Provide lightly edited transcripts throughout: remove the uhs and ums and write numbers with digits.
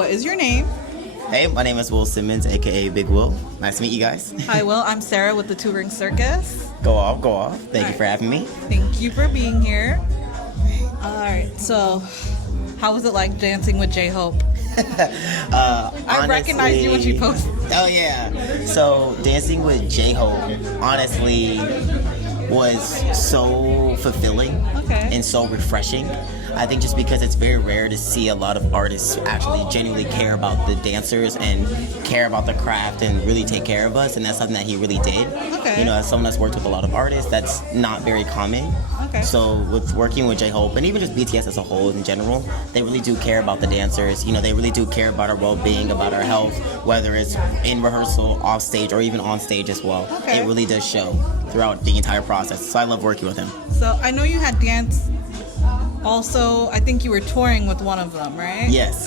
what is your name? Hey, my name is Will Simmons, aka Big Will. Nice to meet you guys. Hi, Will. I'm Sarah with the Two Ring Circus. Go off, go off. Thank you for having me. Thank you for being here. All right, so how was it like dancing with J-Hope? I recognized you when she posted. Oh, yeah. So, dancing with J-Hope, honestly, was so fulfilling and so refreshing. I think just because it's very rare to see a lot of artists actually genuinely care about the dancers and care about the craft and really take care of us, and that's something that he really did. You know, as someone that's worked with a lot of artists, that's not very common. So with working with J-Hope and even just BTS as a whole in general, they really do care about the dancers. You know, they really do care about our well-being, about our health, whether it's in rehearsal, off stage, or even on stage as well. It really does show throughout the entire process. So I love working with him. So I know you had dance. Also, I think you were touring with one of them, right? Yes.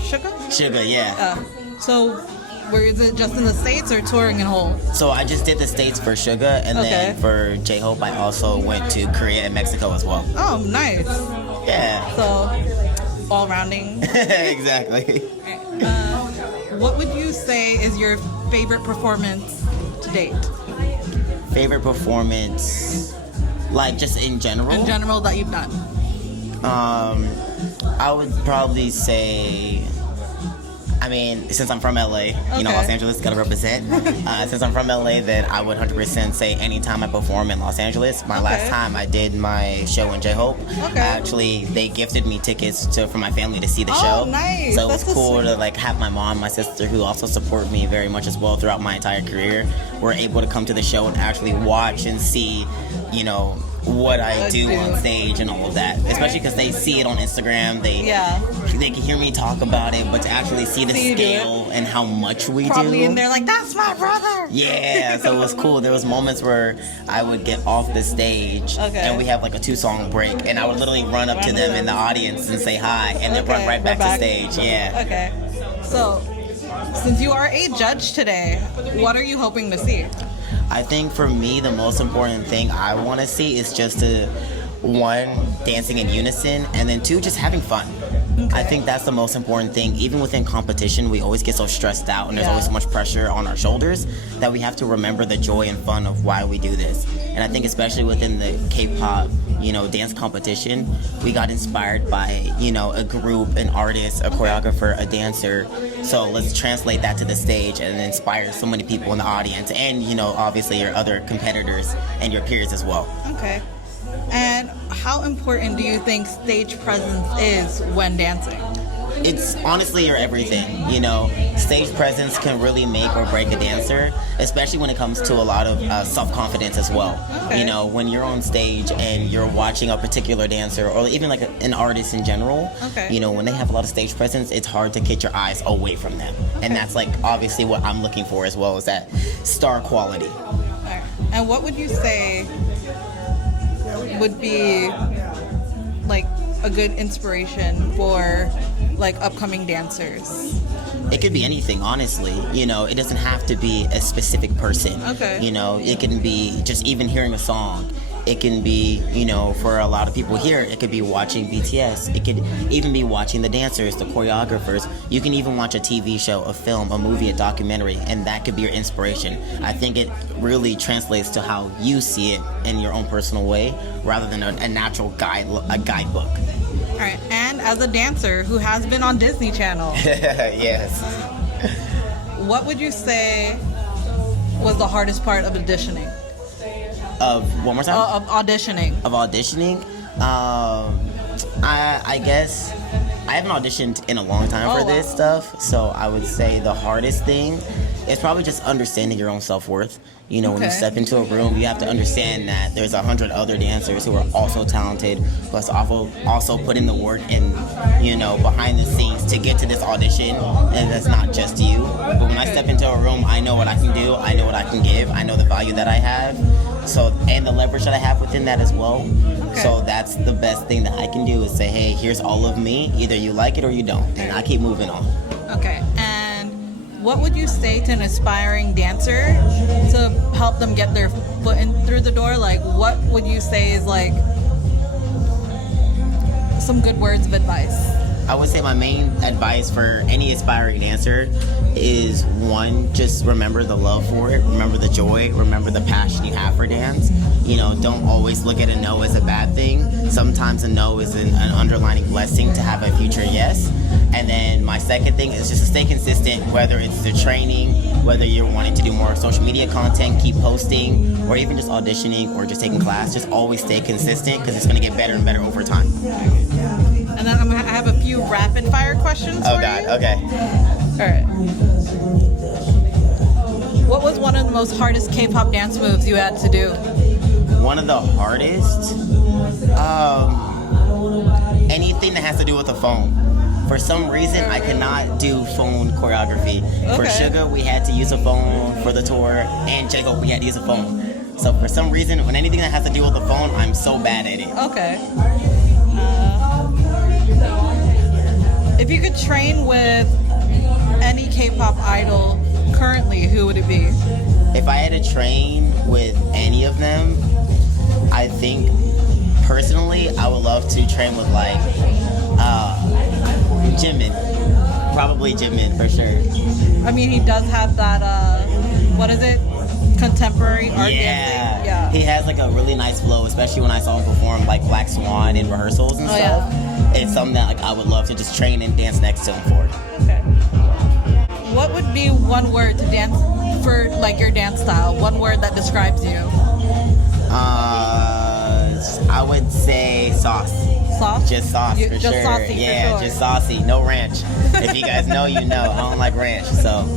Sugar? Sugar, yeah. So, is it just in the States or touring in whole? So I just did the States for Sugar, and then for J-Hope, I also went to Korea and Mexico as well. Oh, nice. Yeah. So, all-rounding. Exactly. What would you say is your favorite performance to date? Favorite performance, like just in general? In general that you've done. I would probably say, I mean, since I'm from LA, you know, Los Angeles, gotta represent. Since I'm from LA, then I would 100% say anytime I perform in Los Angeles. My last time I did my show in J-Hope, actually, they gifted me tickets for my family to see the show. Nice. So it was cool to like have my mom, my sister, who also support me very much as well throughout my entire career, were able to come to the show and actually watch and see, you know, what I do on stage and all of that, especially because they see it on Instagram. They can hear me talk about it, but to actually see the scale and how much we Probably do. and they're like, that's my brother. Yeah, so it was cool. There was moments where I would get off the stage and we have like a 2-song break, and I would literally run up to them in the audience and say hi, and then run right back to stage. Yeah. Okay. So, since you are a judge today, what are you hoping to see? I think for me, the most important thing I want to see is just to, 1, dancing in unison, and then 2, just having fun. I think that's the most important thing. Even within competition, we always get so stressed out, and there's always so much pressure on our shoulders that we have to remember the joy and fun of why we do this. And I think especially within the K-pop, you know, dance competition, we got inspired by, you know, a group, an artist, a choreographer, a dancer. So let's translate that to the stage and inspire so many people in the audience, and, you know, obviously your other competitors and your peers as well. Okay. And how important do you think stage presence is when dancing? It's honestly your everything, you know. Stage presence can really make or break a dancer, especially when it comes to a lot of self-confidence as well. You know, when you're on stage and you're watching a particular dancer, or even like an artist in general, you know, when they have a lot of stage presence, it's hard to get your eyes away from them. And that's like obviously what I'm looking for as well, is that star quality. Right. And what would you say would be like a good inspiration for like upcoming dancers? It could be anything, honestly. You know, it doesn't have to be a specific person. You know, it can be just even hearing a song. It can be, you know, for a lot of people here, it could be watching BTS. It could even be watching the dancers, the choreographers. You can even watch a TV show, a film, a movie, a documentary, and that could be your inspiration. I think it really translates to how you see it in your own personal way, rather than a natural guidebook. All right, and as a dancer who has been on Disney Channel, yes. What would you say was the hardest part of auditioning? Of one more time? Of auditioning. Of auditioning? I guess I haven't auditioned in a long time for this stuff, so I would say the hardest thing is probably just understanding your own self-worth. You know, when you step into a room, you have to understand that there's 100 other dancers who are also talented, plus also put in the work and, you know, behind the scenes to get to this audition, and that's not just you. But when I step into a room, I know what I can do, I know what I can give, I know the value that I have, so, and the leverage that I have within that as well. So that's the best thing that I can do, is say, hey, here's all of me, either you like it or you don't, and I keep moving on. Okay, and what would you say to an aspiring dancer to help them get their foot in through the door? Like, what would you say is like some good words of advice? I would say my main advice for any aspiring dancer is one, just remember the love for it, remember the joy, remember the passion you have for dance. You know, don't always look at a no as a bad thing. Sometimes a no is an underlining blessing to have a future yes. And then my second thing is just to stay consistent, whether it's the training, whether you're wanting to do more social media content, keep posting, or even just auditioning or just taking class. Just always stay consistent because it's going to get better and better over time. And then I have a few rapid fire questions for you. Oh God, okay. All right. What was one of the most hardest K-pop dance moves you had to do? One of the hardest? Anything that has to do with a phone. For some reason, I cannot do phone choreography. For Sugar, we had to use a phone for the tour, and Jago, we had to use a phone. So for some reason, when anything that has to do with the phone, I'm so bad at it. Okay. If you could train with any K-pop idol currently, who would it be? If I had to train with any of them, I think personally, I would love to train with like Jimin. Probably Jimin for sure. I mean, he does have that, what is it? Contemporary art dancing? Yeah. He has like a really nice flow, especially when I saw him perform like Black Swan in rehearsals and stuff. Yeah. It's something that like I would love to just train and dance next to him for. Okay. What would be one word to dance for like your dance style? One word that describes you? I would say sauce. Sauce? Just sauce for just sure. Saucy Yeah, for sure. just saucy. No ranch. If you guys know, you know. I don't like ranch, so.